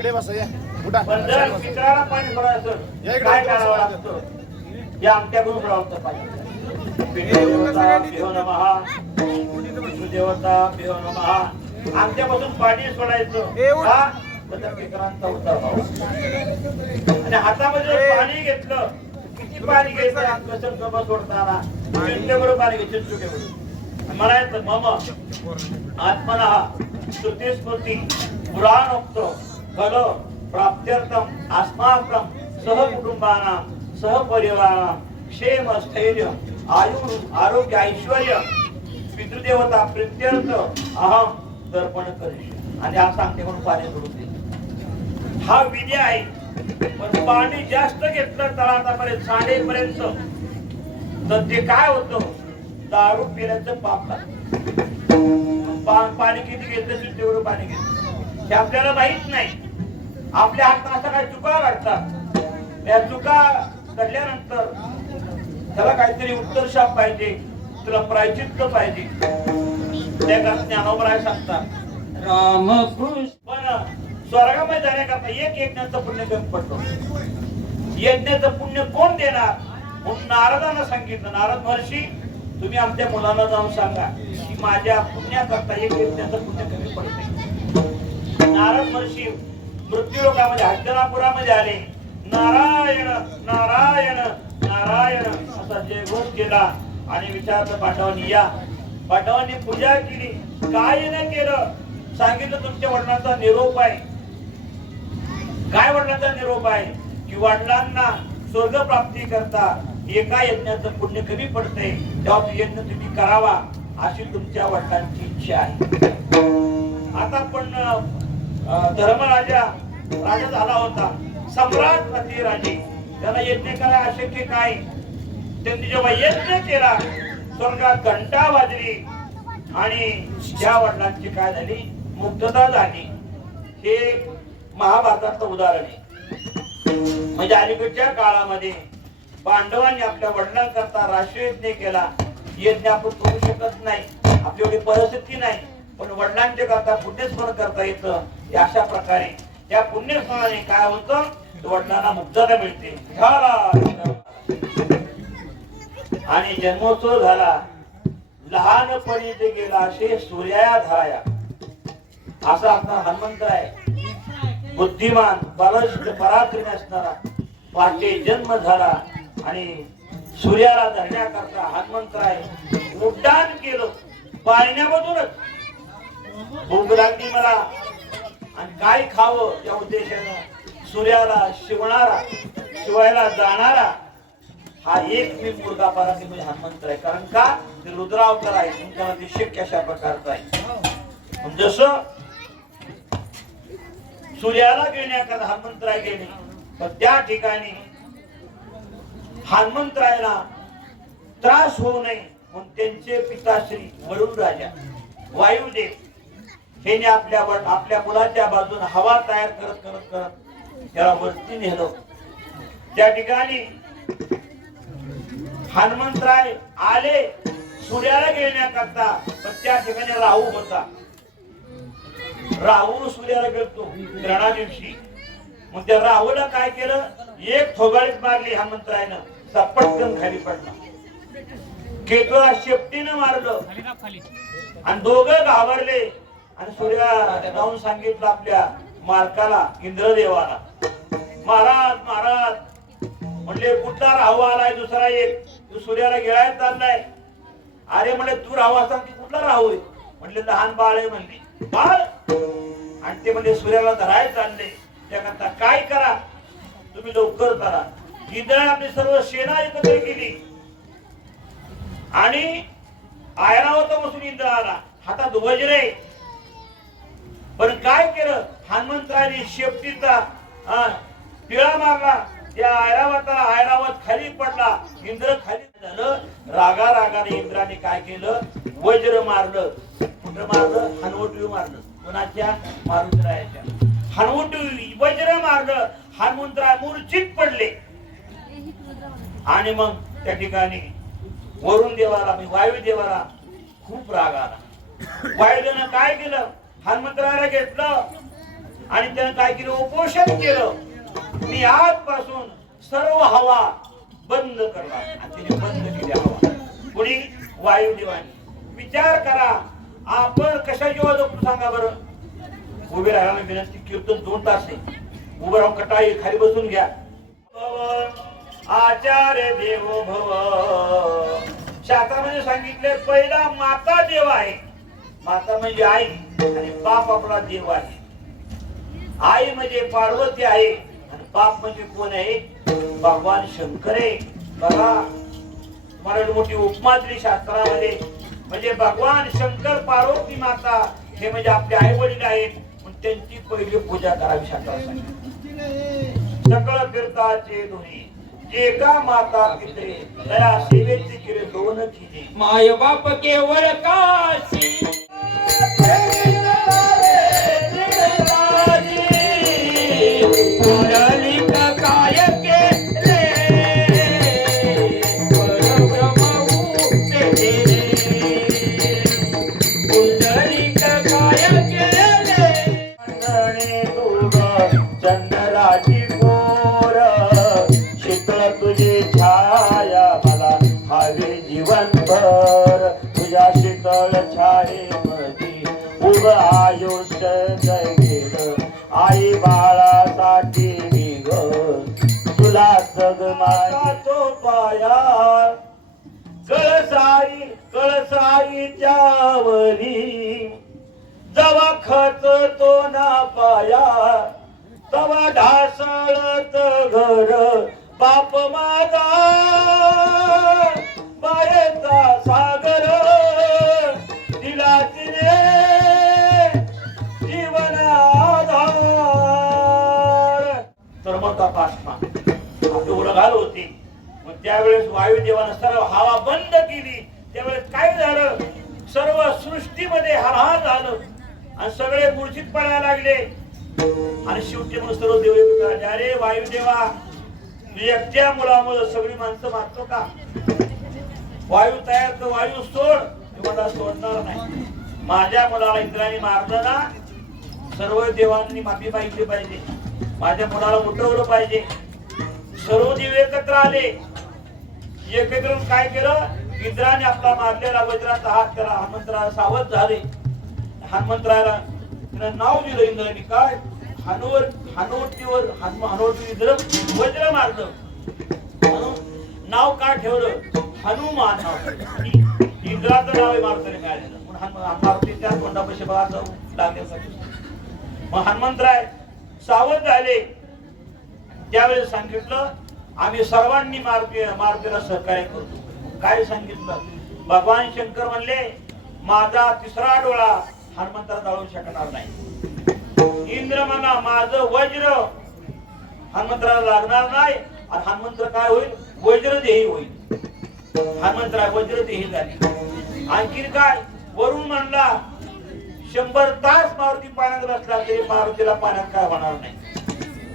इकडे बसा या. उठा. पण जर पितळाला पाणी सोडायचं या इकडे, काय इकडे करावं बसा. लागतं? हे आमच्याकडून रावतं पाहिजे पितृदेवता पिहो नमः. पितृदेवता पिहो नमः. आमच्यापासून पाणी सोडायचं. व्हावा. आणि हातामध्ये पाणी घेतलं किती पाणी घ्यायचं? कसं सोडताना? चिंतेवर पाणी घ्यायचं चुकेवर म्हणायचं मम आत्मना श्रुती स्मृती पुराणोक्त खल प्राप्त्यर्थम अस्माकं सहकुटुंबानां सहपरिवाराणां क्षेम स्थैर्य आयु आरोग्य ऐश्वर्य पितृदेवता प्रित्यर्थ अहम दर्पण करीश. आणि हा सांगते म्हणून पाणी सोडून दे. हा विधी आहे. पण पाणी जास्त घेतलं तळातापर्यंत साडेपर्यंत तर ते काय होतं? दारू पिण्याचं पाप लागतं. पाणी किती घेतलं? तेवढं पाणी घेतलं. हे आपल्याला माहीत नाही. आपल्या हातात अशा काही चुका घडतात. त्या चुका घडल्यानंतर त्याला काहीतरी उत्तर शाप पाहिजे तुला प्रायचित्त पाहिजे. त्या करता ज्ञानोबराय सांगतात. रामकृष्ण पण स्वर्गामध्ये जाण्याकरता एक यज्ञाचं पुण्य कमी पडतो. यज्ञाचं पुण्य कोण देणार? म्हणून नारदानं सांगितलं नारद महर्षी तुम्ही आमच्या मुलांना जाऊन सांगा. की माझ्या पुण्याकरता एक यज्ञाचं पुण्य कमी पडते नारद महर्षी मृत्यू लोकामध्ये हस्तिनापुरामध्ये आले. नारायण नारायण नारायण असा जयघोष केला. आणि विचारलं पांडवांनी या. पांडवांनी पूजा केली. काय न केलं? सांगितलं तुमच्या वडिलांचा निरोप आहे. काय वडिलांचा निरोप आहे? कि वडिलांना स्वर्ग प्राप्ती करता एका यज्ञाचं पुण्य कमी पडते तेव्हा यज्ञ तुम्ही करावा अशी तुमच्या वडिलांची इच्छा आहे. आता पण धर्मराजा राजा झाला होता. सम्राट अति राजे त्याला यज्ञ करा अशक्य काय? त्यांनी जेव्हा यज्ञ केला स्वर्गात घंटा वाजली आणि त्या वडिलांची काय झाली? मुक्तता झाली. हे महाभारताचं उदाहरण आहे. म्हणजे अलीकडच्या काळामध्ये पांडवांनी आपल्या वडिलांकरता राष्ट्रीय यज्ञ केला. यज्ञ आपण करू शकत नाही. आपली एवढी परिस्थिती नाही. पण वडिलांच्या करता कुठेच पण करता येतं? अशा प्रकारे त्या पुण्यस्मरणाने काय होतं? वडिलांना मुक्तता मिळते. आणि जन्मोत्सव झाला. लहानपणी ते गेला असे सूर्या धाया असा आपला हनुमंत आहे. बुद्धिमान बलस्थ पराक्रमी असणारा. पाटे जन्म झाला आणि सूर्याला धरण्याकरता हनुमंत आहे उड्डाण केलं. पाळण्यामधूनच. भूक लागली मला. आणि काय खावं या उद्देशानं सूर्याला शिवणारा शिवायला जाणारा हा एक मी मुलगा पराक्रमी म्हणजे हनुमंत आहे. कारण का? ते रुद्रावतार आहे. तुमच्याला ते शक्य अशा प्रकारचं आहे. जस जसं सूर्याला घेण्याकरता हनुमंतराय गेले तर त्या ठिकाणी हनुमंतरायला त्रास होऊ नये म्हणून त्यांचे पिताश्री वरुण राजा वायुदेव हेने आपल्या आपल्या मुलाच्या बाजूने हवा तयार करत करत करत त्याला वरती नेलं. त्या ठिकाणी हनुमंतराय आले सूर्याला घेण्याकरता. पण त्या ठिकाणी राहू होता. राहू सूर्याला गेलतो ग्रहणा दिवशी मग त्या राहूला काय केलं? एक थोबाळीत मारली हनुमंतरायनं. सा पटकन खाली पडला. केतुला शेपटीनं मारलं. आणि दोघं घाबरले. आणि सूर्या जाऊन सांगितलं आपल्या मालकाला इंद्रदेवाला. महाराज महाराज म्हणले कुठला राहू आलाय दुसरा एक? तू सूर्याला गिळायला चाललाय. अरे म्हणले तू राहू असता की कुठला राहू म्हणले लहान बाळ आहे म्हणले. बाळ? आणि ते म्हणजे सूर्याला धरायला चालले. त्याकरता काय करा? तुम्ही लवकर करा इंद्राने आपली सर्व सेना एकत्र केली. आणि ऐरावत बसून इंद्र आला. हातात वज्रे पण काय केलं? हनुमंतराने शेपटीचा पिळा मारला. त्या ऐरावताला ऐरावत खाली पडला. इंद्र खाली झालं. रागा रागाने इंद्राने काय केलं? वज्र मारलं. कुठं मारलं? हनुवटी मारलं. कोणाच्या? मारुतरायाच्या. हनुवटी वज्र मारलं. हनुमंतराय मूर्छित पडले. आणि मग त्या ठिकाणी वरुण देवाला म्हणजे वायू देवाला खूप राग आला. वायुदेवानं काय केलं? हनुमंतरायाला घेतलं. आणि त्यानं काय केलं? उपोषण केलं. मी आजपासून सर्व हवा बंद करणार. आणि तिने बंद केली हवा. कुणी? वायुदेवानी विचार करा. आपण कशा जीवा जगतो सांगा बरं. उभे राहायला विनंती कीर्तन दोन तास आहे. उभं राहून कटाई खाली बसून घ्या. आचार्य देव भव. शास्त्रामध्ये सांगितले पहिला माता देव आहे. माता म्हणजे आई. आणि बाप आपला देव आहे. आई म्हणजे पार्वती आहे आणि बाप म्हणजे कोण आहे? भगवान शंकर आहे. बघा तुम्हाला मोठी उपमा दिली शास्त्रामध्ये म्हणजे भगवान शंकर पार्वती माता हे म्हणजे आपले आई वडील आहेत. पण त्यांची पहिली पूजा करावी शास्त्रात सांगितलं सकळ तीर्थाचे दोन्ही. जे का माता पित्रे दया सेवेचे केले दोन किती माय बाप केवळ काशी. corazón. पाया. कळसाई कळसाई त्यावरी. जवा खत तो ना पाया. तवा ढासळत घर. बाप माझा. मायेचा सागर. त्यावेळेस वायुदेवानं सर्व हवा बंद केली. त्यावेळेस काय झालं? सर्व सृष्टीमध्ये हरहा झालं. आणि सगळे मूर्छित पडायला लागले. आणि शेवटी मग सर्व देव अरे वायुदेवा एकट्या मुलामुळे सगळी माणसं मागतो का? वायू तयार कर वायू सोड. मला सोडणार नाही. माझ्या मुलाला इंद्राने मारलं ना सर्व देवांनी माफी मागितली पाहिजे. माझ्या मुलाला उठवलं पाहिजे. सर्व देव एकत्र आले. एकत्र काय केलं? इंद्राने आपला मारलेला वज्राचा हात त्याला हनुमंतराला सावध झाले. हनुमंतराला त्याला नाव दिलं इंद्राने. काय? हनुवर हनुवटीवर हनुवटी इंद्र वज्र मारलं. नाव का ठेवलं? हनुमान नाव. इंद्राचं नाव आहे मारुतीने मिळालेलं. म्हणून हनुमान मारुती त्या तोंडापाशी बघा जाऊ मग हनुमंतराय सावध झाले. त्यावेळेस सांगितलं आम्ही सर्वांनी मारुती मारुतीला सहकार्य करतो. काय सांगितलं? भगवान शंकर म्हणले माझा तिसरा डोळा हनुमंताला जाळू शकणार नाही. इंद्र म्हणा माझं वज्र हनुमंतराला लागणार नाही. आणि हनुमंत काय होईल? वज्रदेही होईल. हनुमंतराय वज्रदेही झाली. आणखीन काय? वरून म्हणला शंभर तास मारुती पाण्यात बसला तरी मारुतीला पाण्यात काय होणार नाही.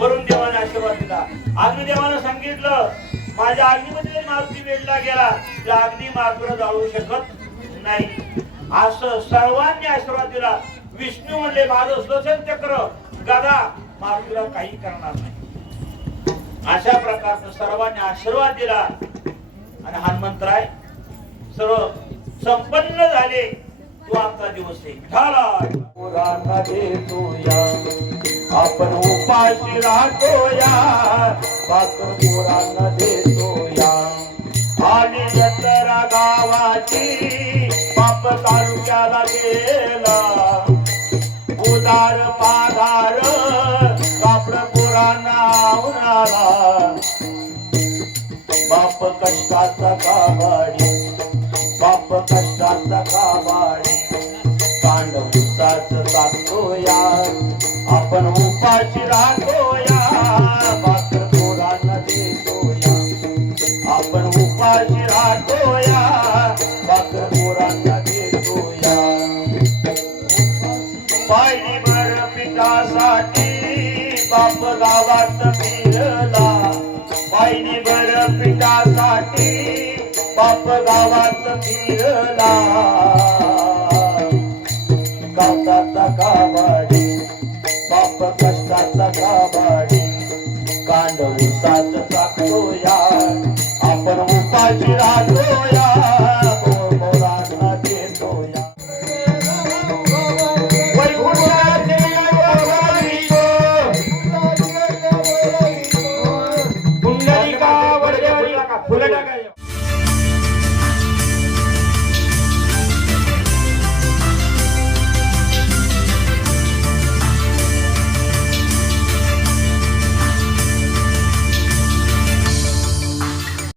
वरून देवाने आशीर्वाद दिला. अग्निदेवानं सांगितलं माझ्या अग्नीमध्ये जरी मारुती वेळला गेला तर अग्नी मारुतीला जाळू शकत नाही. असं सर्वांनी आशीर्वाद दिला. विष्णू म्हणले माझं स्वसन चक्र गदा मारुतीला काही करणार नाही. अशा प्रकारचं सर्वांनी आशीर्वाद दिला. आणि हनुमंतराय सर्व संपन्न झाले. तो आमचा दिवस आहे झाला. आपण उपाशी राहतो या पात्र पुराणामध्ये तोया आणि जत्रा गावाची पाप तालुक्याला गेला. उदार पाधार कापड पुराणा उन्हाळा बाप कष्टाचा काबाडी बाप कष्टाचा काबाडी कांड टाकतो आपण उपाशी राहतो या मात्र पोरांना आपण उपाशी राहतो या मात्र पोरांना पायरी भर पिठासाठी बाप गावात फिरला. पायरी भर बाप गावात फिरला. बाप कष्टाचा काबाडी. कांड या आपण उपाशी राहतो